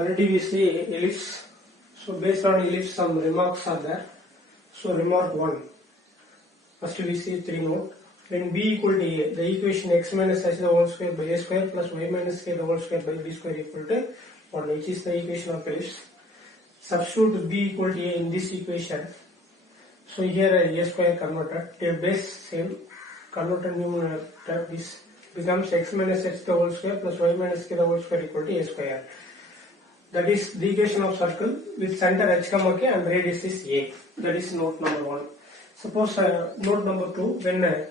Already we see ellipse. So based on ellipse some remarks are there. So remark 1. First we see 3 note. When b equal to a, the equation x minus h the whole square by a square plus y minus k the whole square by b square equal to 1, which is the equation of ellipse. Substitute b equal to a in this equation. So here a square converted, a base same, converted numerator, this becomes x minus h the whole square plus y minus k the whole square equal to a square. That is the equation of circle with center h comma k and radius is a. That is note number 1. Suppose note number 2, when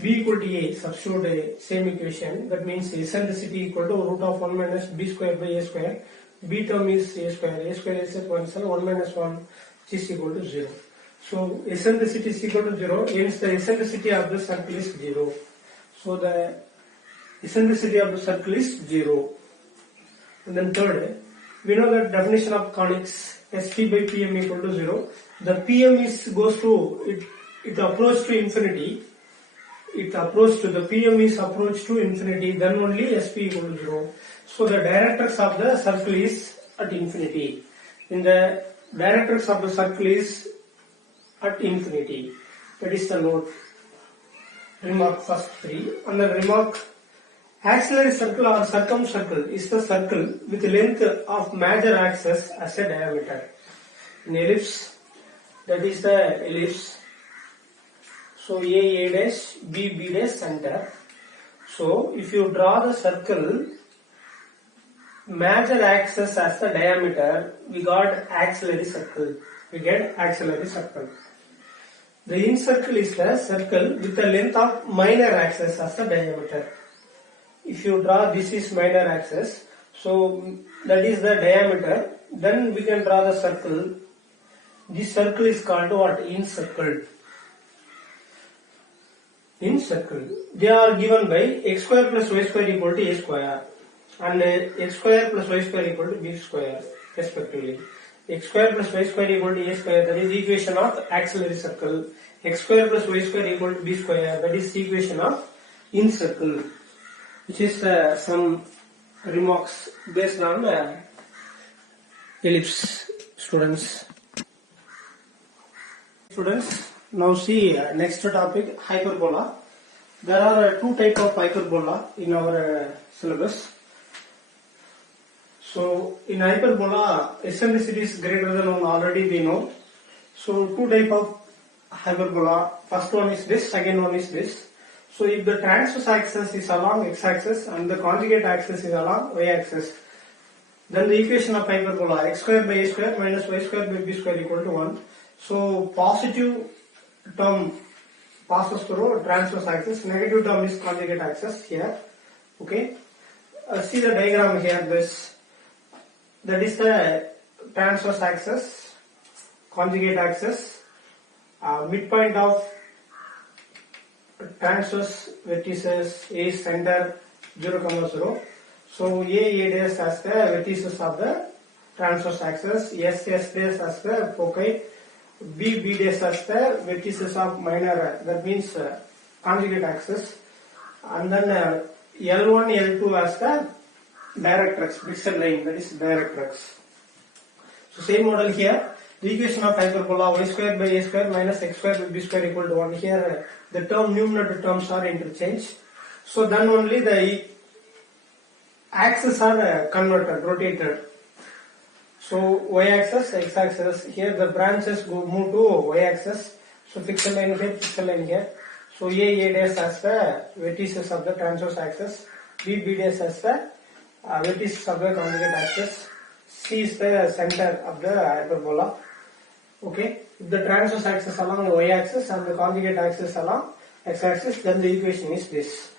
b equal to a, substitute a same equation, that means eccentricity equal to root of 1 minus b square by a square. B term is a square is at 1 cell, 1 minus 1 which is equal to 0. So eccentricity is equal to 0, hence the eccentricity of the circle is 0. So the eccentricity of the circle is 0. And then third, we know that definition of conics St by Pm equal to 0. The Pm is goes to, it approach to infinity. The Pm is approach to infinity, then only Sp equal to 0. So the directrix of the circle is at infinity. In the directrix of the circle is at infinity. That is the note. Remark first 3. And the remark, axillary circle or circumcircle is the circle with length of major axis as a diameter. In ellipse, that is the ellipse. So A dash, B dash center. So if you draw the circle, major axis as the diameter, we got axillary circle. The incircle is the circle with the length of minor axis as the diameter. If you draw, this is minor axis, so that is the diameter, then we can draw the circle. This circle is called what? Incircle. They are given by x square plus y square equal to a square and x square plus y square equal to b square respectively. X square plus y square equal to a square, that is the equation of axillary circle. X square plus y square equal to b square, that is the equation of incircle. Which is some remarks based on ellipse. Students, now see next topic, hyperbola. There are two types of hyperbola in our syllabus. So in hyperbola, eccentricity is greater than 1, already we know. So two types of hyperbola. First one is this, second one is this. So if the transverse axis is along x-axis and the conjugate axis is along y-axis, then the equation of hyperbola x square by a square minus y square by b square equal to 1. So positive term passes through transverse axis, negative term is conjugate axis here. Okay. See the diagram here, that is the transverse axis, conjugate axis, midpoint of transverse vertices A center 0, 0. So A dash as the vertices of the transverse axis, S dash as the foci, B dash as the vertices of minor, that means conjugate axis, and then L1, L2 as the directrix, fixed line, that is directrix. So same model here. The equation of hyperbola y square by a square minus x square by b square equal to 1. Here the term numerator terms are interchanged. So then only the axes are converted, rotated. So y-axis, x-axis. Here the branches move to y-axis. So fixed line here, So A dash as the vertices of the transverse axis. B dash as the vertices of the conjugate axis. C is the center of the hyperbola. Okay, if the transverse axis along the y-axis and the conjugate axis along x-axis, then the equation is this.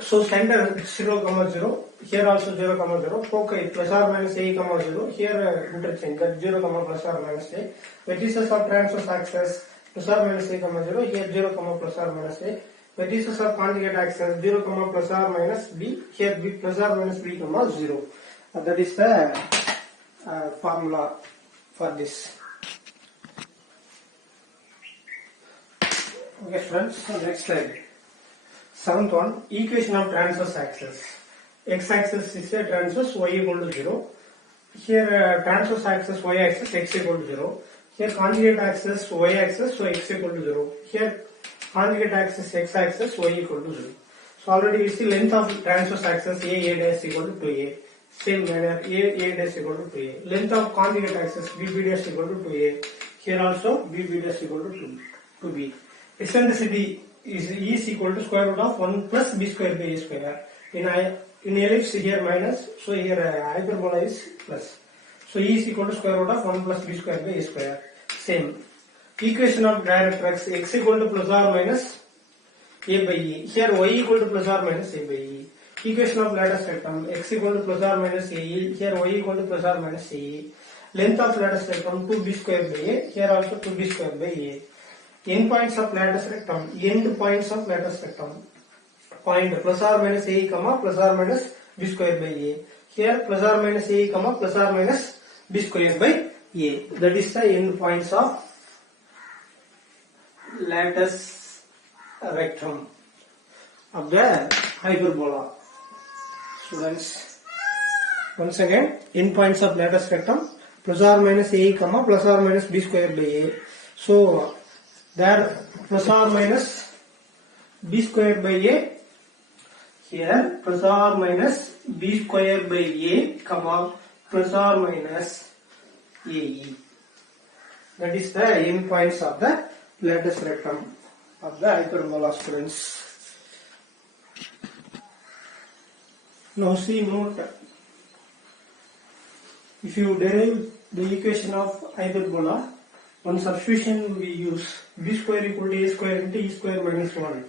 So center 0, 0, here also 0, 0, foci plus or minus a, 0, here interchange, that 0, plus or minus a. Vertices of transverse axis plus or minus a, 0, here 0, plus or minus a. Vertices of conjugate axis 0, plus or minus b, here b plus or minus b, 0. That is the formula for this. Okay friends, so next slide. Seventh one, equation of transverse axis. x-axis is a transverse y equal to 0. Here transverse axis y-axis x equal to 0. Here conjugate axis y-axis so x equal to 0. Here conjugate axis x-axis y equal to 0. So already we see length of transverse axis a dash equal to 2a. Same manner a dash equal to 2a. Length of conjugate axis b dash equal to 2a. Here also b dash equal to 2b. Eccentricity is equal to square root of 1 plus b square by a square. In ellipse here minus, so here hyperbola is plus. So E is equal to square root of 1 plus b square by a square. Same. Equation of directrix x equal to plus or minus a by e. Here y equal to plus or minus a by e. Equation of lattice rectum x equal to plus or minus a e. Here y equal to plus or minus a e. Length of lattice rectum 2b square by a. Here also 2b square by a. End points of lattice rectum. End points of lattice rectum. Point plus or minus a comma plus or minus b square by a. Here plus or minus a comma plus or minus b square by a. That is the end points of lattice rectum of the hyperbola. Students, once again, end points of lattice rectum plus or minus a comma plus or minus b square by a. So there plus or minus b square by a. Here plus or minus b square by a comma plus or minus ae. That is the end points of the lattice rectum of the hyperbola, students. Now see note. If you derive the equation of hyperbola, one substitution we use b square equal to a square into e square minus 1.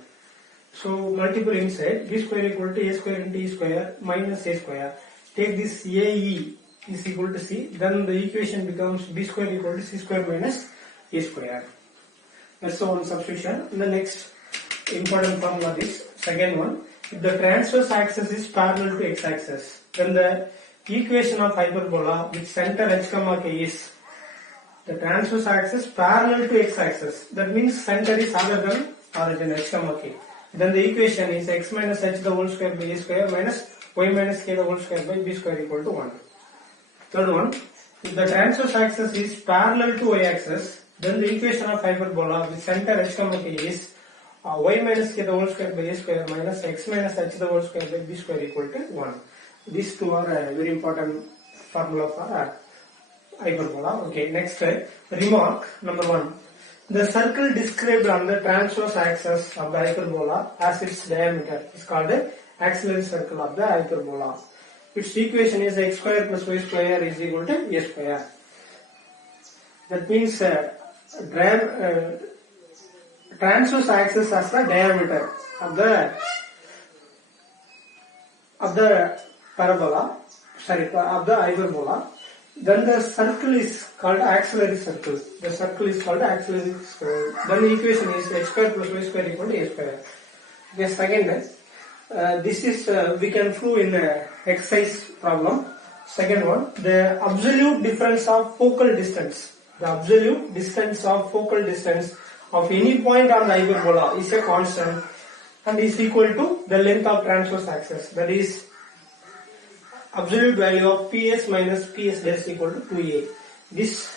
So multiple inside b square equal to a square into e square minus a square. Take this ae is equal to c, then the equation becomes b square equal to c square minus a square. That's the one substitution. The next important formula is second one. If the transverse axis is parallel to x-axis, then the equation of hyperbola with center h comma k is the transverse axis parallel to x-axis. That means center is other than origin h comma k. Then the equation is x minus h the whole square by a square minus y minus k the whole square by b square equal to 1. Third one, if the transverse axis is parallel to y-axis, then the equation of hyperbola with center h comma k is y minus k the whole square by a square minus x minus h the whole square by b square equal to 1. These two are a very important formula for hyperbola. Okay, next remark number 1. The circle described on the transverse axis of the hyperbola as its diameter is called the axillary circle of the hyperbola. Its equation is x square plus y square is equal to a square. That means transverse axis as the diameter of the parabola, of the hyperbola. Then the circle is called axillary circle. The circle is called axillary circle. Then the equation is x square plus y square equal to a square. Okay, second, this is we can prove in exercise problem. Second one, the absolute difference of focal distance. The absolute distance of focal distance of any point on the hyperbola is a constant and is equal to the length of transverse axis. That is absolute value of ps minus ps dash equal to 2a. This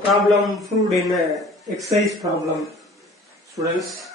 problem proved in exercise problem, students.